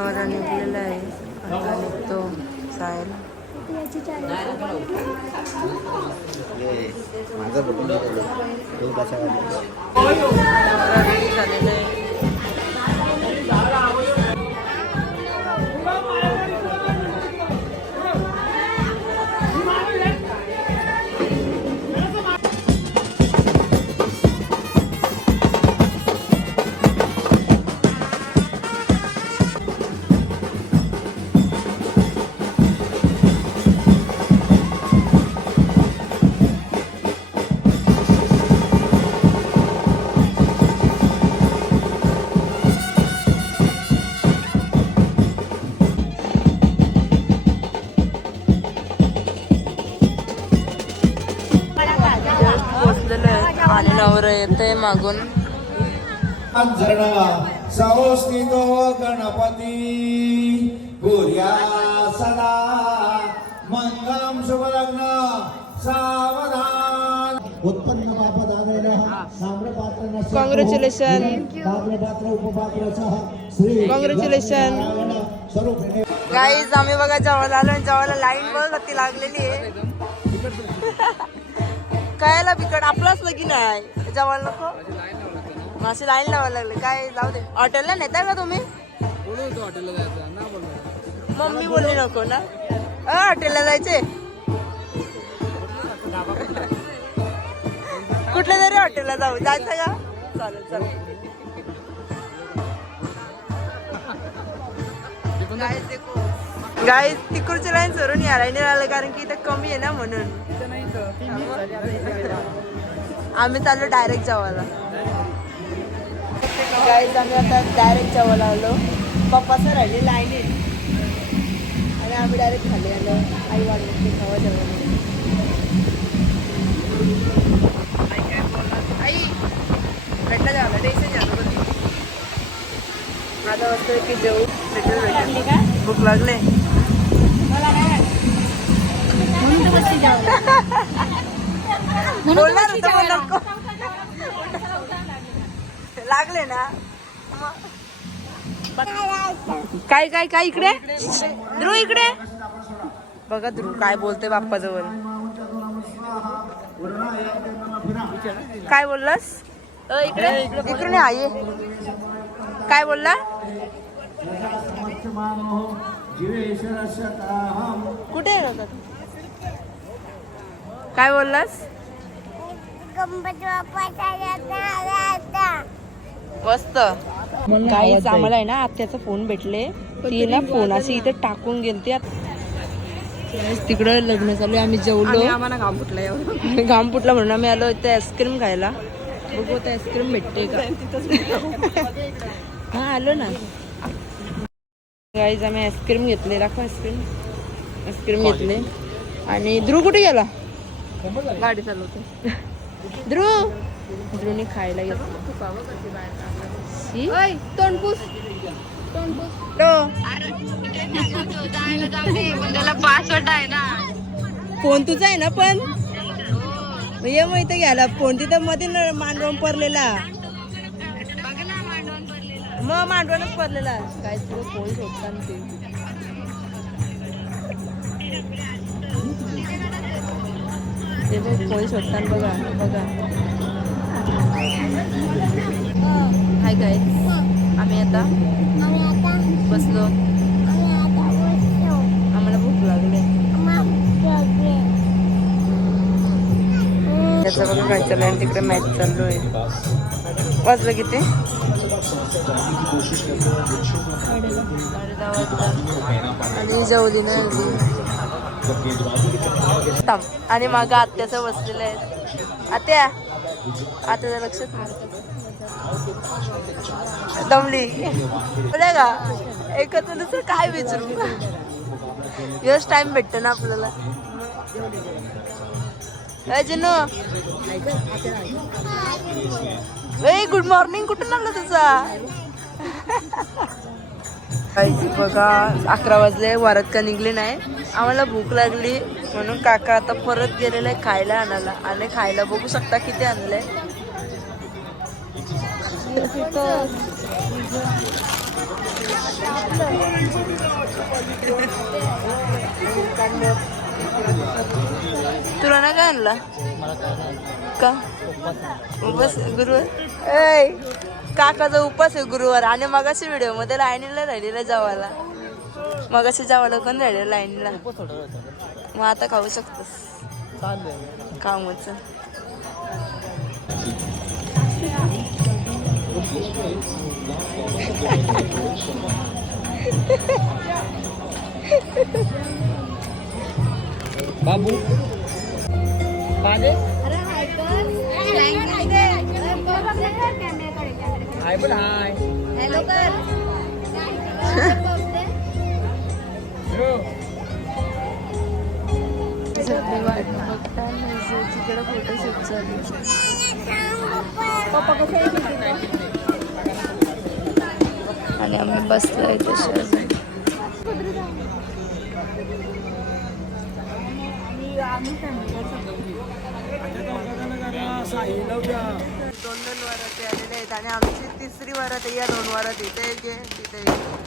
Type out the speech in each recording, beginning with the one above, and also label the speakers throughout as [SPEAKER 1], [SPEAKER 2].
[SPEAKER 1] नवरा निघलेला आहे. आता निघतो नवरा रेडी झालेला आहे. नवरा येतंय मागून.
[SPEAKER 2] संस्थितो गणपती. गुर्या सदा मंगलम शुभलग्न सावधान. उत्पन्न बापद उपपात्रासह श्री
[SPEAKER 1] Congratulations.
[SPEAKER 2] नारायण स्वरूप
[SPEAKER 1] गाईज आम्ही बघा जेवायला आलो आणि जेवायला लाईन बघ ती लागलेली आहे. कायला बिकट आपलाच लगीन आहे. जेवायला नको. माशी लाईन लावायला लागले. काय जाऊ दे. हॉटेलला नेताय का तुम्ही? मम्मी बोलली नको ना. हॉटेलला जायचे. कुठल्या तरी हॉटेलला जाऊ. जायचं का? चालेल चालेल. गाय तिकडची लाईन सोडून या लाईन आलं कारण की इथं कमी आहे ना म्हणून. आम्ही चाललो डायरेक्ट जेवायला. गाईज आम्ही आता डायरेक्ट जेवायला आलो. पप्पाचं राहिले लाईन आणि आम्ही डायरेक्ट खाली आलो. आई वाढले खावा जेवण आई भेटला जेवायला टेन्शन झालं कधी आता वाजतोय की भेटेल भूक लागले. बोलणार होतं पण नको. लागले. ना. काय काय काय इकडे? ध्रुव इकडे? बघा ध्रुव काय बोलते बाप्पा जवळ काय बोललास? इकडे? इकडे आई. काय बोलला? कुठे? काय बोललास? मस्त. काहीच आम्हाला आहे. ना आत्याचा फोन भेटले. ती ना फोनाची इथे टाकून गेलती. तिकडं लग्न चालू आहे. आम्ही जेवलो. आम्हाला घाम फुटला घाम फुटला म्हणून आम्ही आलो इथे आईस्क्रीम खायला. बघू आता आईस्क्रीम भेटते का? हा आलो ना. गाईज आम्ही आईस्क्रीम घेतले. दाखव आईस्क्रीम आईस्क्रीम घेतले. आणि ध्रुव कुठे गेला? गाडी चालवते ध्रुव. ध्रुवने खायला घेतलं?
[SPEAKER 3] तोंडपूस
[SPEAKER 1] फोन तुझा आहे ना पण? ये मग इथे घ्यायला. फोन तिथं मध्ये मांडवण पडलेला. मग मांडवणच पडलेला. काय तुझं फोन शोधताना ते. ते बघ पोळी शोधताना बघा बघा. हाय काय आम्ही आता बसलो. आम्हाला भूक लागली. त्याचं बघा काय चालू आहे तिकडे मॅच चालू आहे वाजलं किती? आणि जाऊ दिना अगदी. थांब. आणि मागं आत्याचं बसलेलं आहे. आत्या आता लक्षात दमली. बोला का? एकत्र दुसरं काय विचारू? यश टाइम भेटतो ना आपल्याला. ए जिनू ए गुड मॉर्निंग कुठून आला तुझा? बघा अकरा वाजले वारत का निघले नाही. आम्हाला भूक लागली म्हणून काका आता परत गेलेला आहे खायला आणायला. आणि खायला बघू शकता किती आणलंय. तुला ना काय आणला? का? उपास गुरुवार. ऐ! काकाचा उपास आहे गुरुवार आणि मगाशी व्हिडिओमध्ये लाईनीला राहिलेला जावाला. मगाशी जावाला कोण राहिलेलं लाईनीला मग आता खाऊ शकतोस. कामच.
[SPEAKER 4] बाबू. पण हाय.
[SPEAKER 3] हॅलो कर.
[SPEAKER 1] सगळी वाट बघता तिकडे? फोटोशूट चालू आणि आम्ही बसलोय तसे अजून दोन दोन वराती आलेले आहेत आणि आमची तिसरी वरात या दोन वरात इथे एक तिथे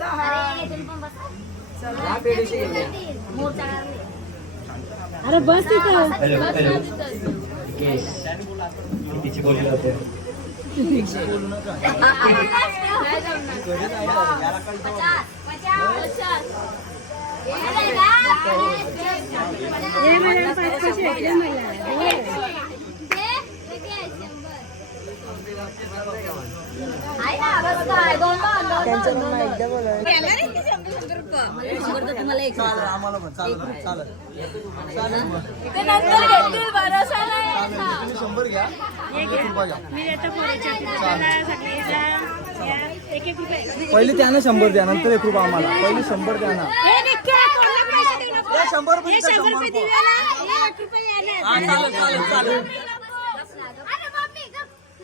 [SPEAKER 3] हार
[SPEAKER 4] हा
[SPEAKER 3] मोठा अरे बस तिथं
[SPEAKER 4] तिची बोलली होते
[SPEAKER 3] मला पाच पैसे भेटले मला
[SPEAKER 1] त्यांच्या मम्मा एकदा बोलव
[SPEAKER 3] मी देतो पोरीच्या टिफिनला, सगळीला. या, एक एक रुपये
[SPEAKER 4] पहिले त्यानं शंभर द्या नंतर एक रुपया आम्हाला. पहिले शंभर द्या ना
[SPEAKER 3] हे
[SPEAKER 4] शंभर रुपये
[SPEAKER 3] दिले ना, हे एक रुपये आले.
[SPEAKER 4] चालेल चालेल चालेल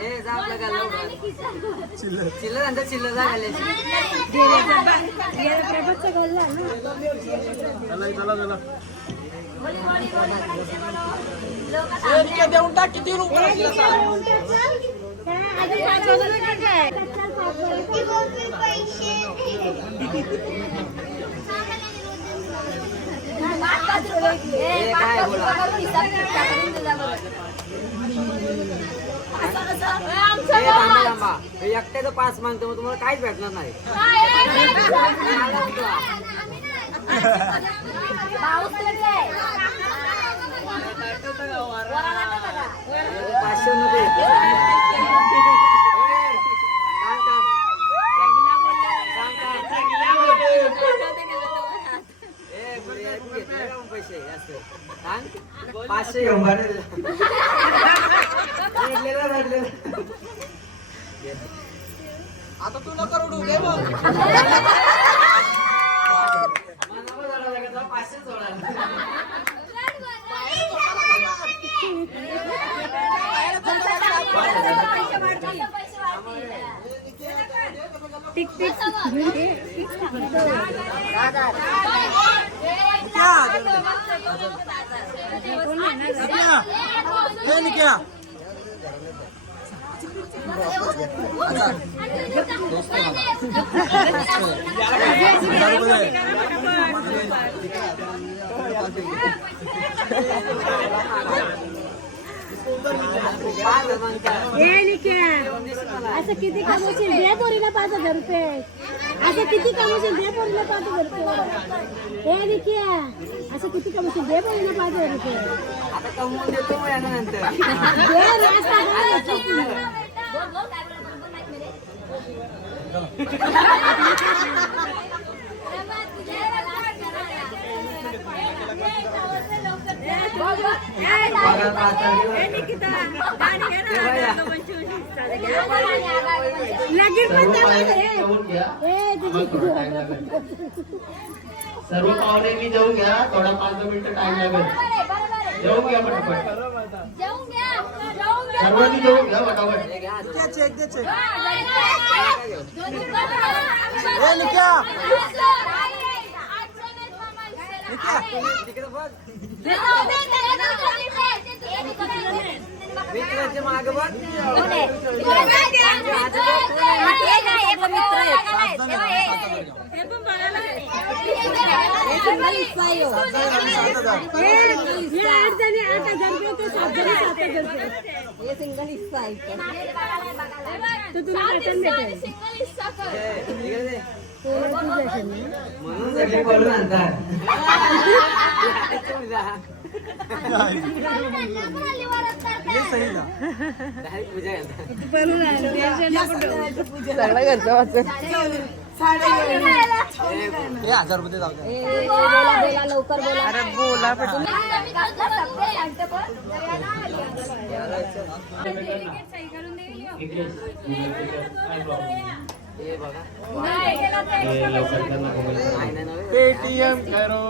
[SPEAKER 3] हे नको का, भाऊच गरीब आहे, नको. हे प्रभातचं गल्ला ना. काय, आधी पाच वाजता काय काय?
[SPEAKER 5] एकट्याचं पास मागतो मग तुम्हाला काहीच भेटणार नाही पाचशे मध्ये पैसे असं सांग पाचशे. घेऊन आता तू नको रडू घे मग. पाचशे सोडा
[SPEAKER 3] टिक टिक. निक्या असं किती कमवशील? दे पोरीला पाच हजार रुपये. असं किती कमवशील दे पोरीला पाच हजार रुपये हे निक्या असं किती कमवशील दे पोरीला पाच हजार रुपये
[SPEAKER 5] आता कमवून देतो यानंतर
[SPEAKER 3] दे नाश्ता दे. सर्व पण
[SPEAKER 2] मी जाऊन घ्या थोडा पाच मिनिटं टाइम लागेल जाऊन घ्या पटापट सर्वांनी जाऊन घ्या पटापट
[SPEAKER 5] तिकडे चेक मित्राच्या माग बघ
[SPEAKER 3] हे तुला मटण भेटेल
[SPEAKER 5] तिकडे दे.
[SPEAKER 3] तुला
[SPEAKER 5] म्हणून सगळे बोलून आणतात Direct
[SPEAKER 1] घरचं वाचून
[SPEAKER 4] हजार रुपये जाऊ द्या
[SPEAKER 1] अरे बोला पटकन.
[SPEAKER 5] हे
[SPEAKER 4] पेटीएम करो।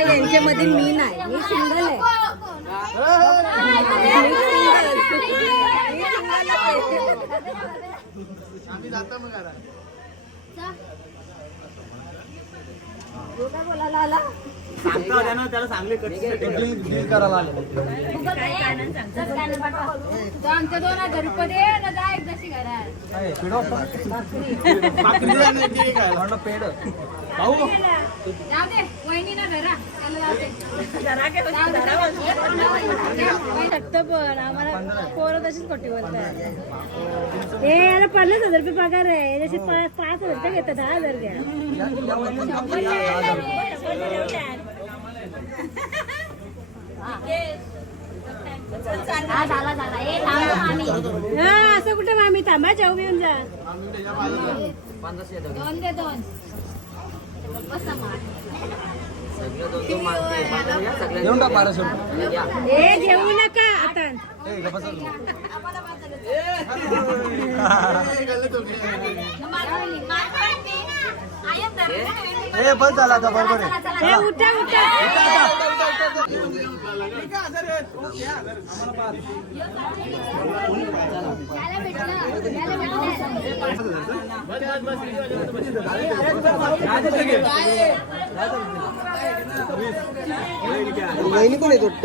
[SPEAKER 3] यांच्यामध्ये मी नाही. मी सिंगल आहे. बोलायला आला
[SPEAKER 4] त्याला सांगले डील करायला. आले
[SPEAKER 3] आमच्या दोन हजार रुपये दे ना जा एकदाशी घरात.
[SPEAKER 4] काय, पेढं वापरा? म्हणलं पेढं. भाऊ.
[SPEAKER 3] जाऊ दे वहिनी ना धरा पण आम्हाला पोरं तशीच खोटी बोलतात. हे याला पन्नास हजार रुपये पगार आहे. जसे पाच पाच हजार रुपये घेतात दहा हजार घ्या. हा असं कुठे मामी थांबा जाऊ येऊन जा. दोन दे
[SPEAKER 4] देऊन टाक. बाराशे.
[SPEAKER 3] हे घेऊ नका आता.
[SPEAKER 4] ए, गप्प बसा तुम्ही. ए बस झाला आता बरोबर आहे.
[SPEAKER 3] उठा उठा.
[SPEAKER 4] वहिनी कोण येत वाटत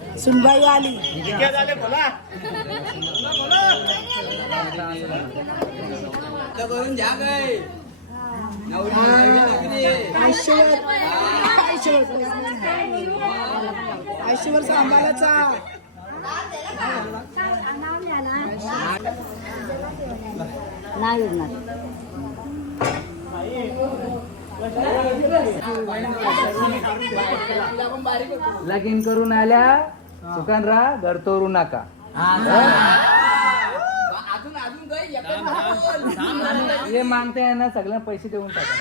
[SPEAKER 3] सुनबाई आली.
[SPEAKER 5] करून घ्या काय
[SPEAKER 3] आयुष्यभर सांभाळायचा नाही
[SPEAKER 5] लगीन करून आल्या. सुकान राहा घर तोरू नका. हे मागताय ना सगळ्यांना पैसे देऊन टाका.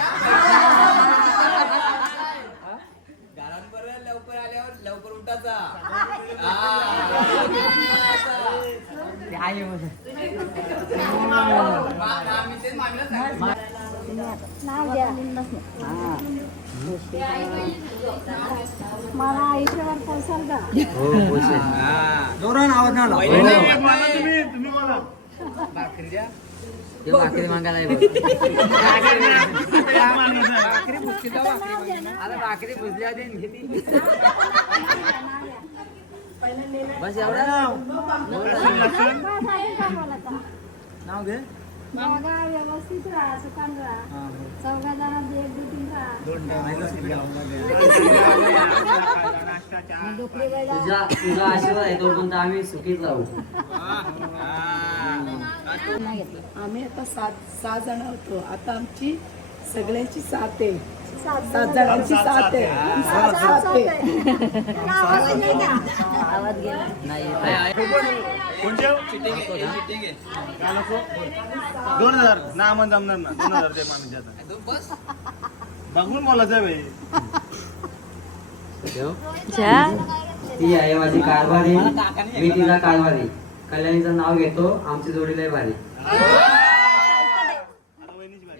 [SPEAKER 5] लवकर आल्यावर लवकर उठाचा
[SPEAKER 3] नाव द्या मला आयुष्यभर पोसाल का
[SPEAKER 4] जोरान आवाज आला.
[SPEAKER 5] ते भाकरी मागायला आहे बघ. आता भाकरी भुजल्या देईन घेती बस एवढा.
[SPEAKER 4] नाव घे.
[SPEAKER 3] बघा व्यवस्थित राहा सुकान राहा चौघा जणांची एक दुटीन राहा
[SPEAKER 5] तुझा तुझा आशीर्वाद आहे तोपर्यंत आम्ही सुखीच राहू
[SPEAKER 6] आम्ही आता सात सहा जण होतो आता आमची सगळ्यांची साथ आहे सात जणांची साथ आहे सात साथ आहे
[SPEAKER 4] दोन हजार. ना आम्हाला जमणार ना. दोन हजार दे मामी आता बघून बोलायचं भाई
[SPEAKER 5] ती आहे माझी कारभारी. मी तिला कारभारी. कल्याणीचं नाव घेतो. आमची जोडी लय भारी आपलीच आहेत
[SPEAKER 3] घे घे नको लाजू घे आपली ते सगळी घे.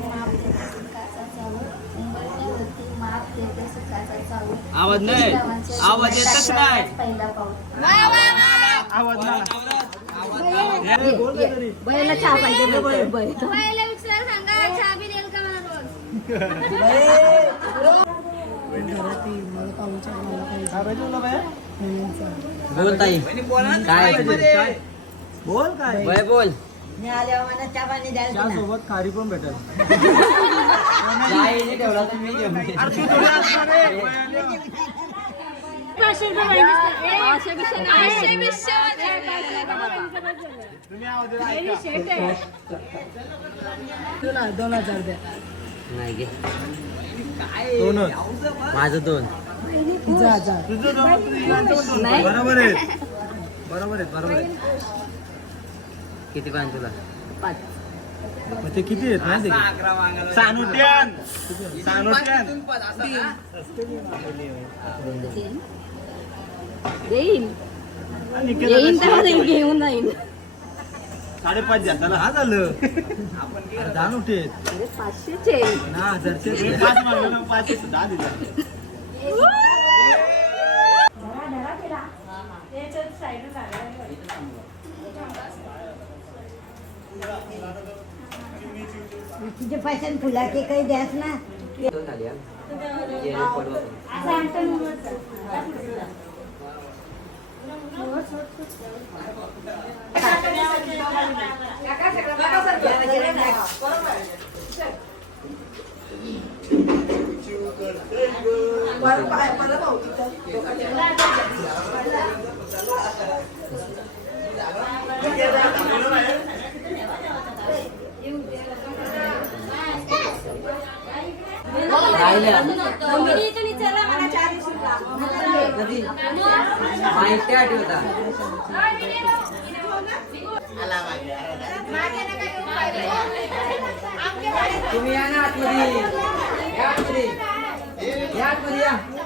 [SPEAKER 5] आवाज नाही. आवाज येतच नाही.
[SPEAKER 4] आवाज
[SPEAKER 7] बैला चहा पाहिजे बैल बैल
[SPEAKER 3] पहिलं विचार सांगा चहा बी देईल का मला रोज?
[SPEAKER 5] बोल ताई. काय? बोल काय? वय बोल.
[SPEAKER 4] सोबत खारी पण भेटेल.
[SPEAKER 5] मी
[SPEAKER 7] नाही.
[SPEAKER 6] तुला दोन हजार द्या
[SPEAKER 5] नाही घे.
[SPEAKER 4] दोनच.
[SPEAKER 5] माझं दोन.
[SPEAKER 6] जा जा.
[SPEAKER 4] तुझं. बरोबर आहे. बरोबर आहे बरोबर आहे.
[SPEAKER 5] किती पाहिजे तुला?
[SPEAKER 4] मग ते किती आहेत माहिती आहे? सानुट्यान. सानुट्यान.
[SPEAKER 7] देईन.
[SPEAKER 4] आणि केलं
[SPEAKER 7] येईन
[SPEAKER 4] तर
[SPEAKER 7] तेव्हा देईन, घेऊन जाईन.
[SPEAKER 4] साडेपाच त्याला हा झालं. दहा नोटे आहेत.
[SPEAKER 7] अरे पाचशेचे.
[SPEAKER 4] दहा हजारचे. पाच मागले ना पाच दहा दिला.
[SPEAKER 7] तुझे पैसे फुलाचे काही द्यास ना
[SPEAKER 5] दोन झाली हा. गेले पडवा. राहिल्या. कधी माहिती आठवता तुम्ही या ना आतमध्ये. या आतमध्ये. या आतमध्ये या.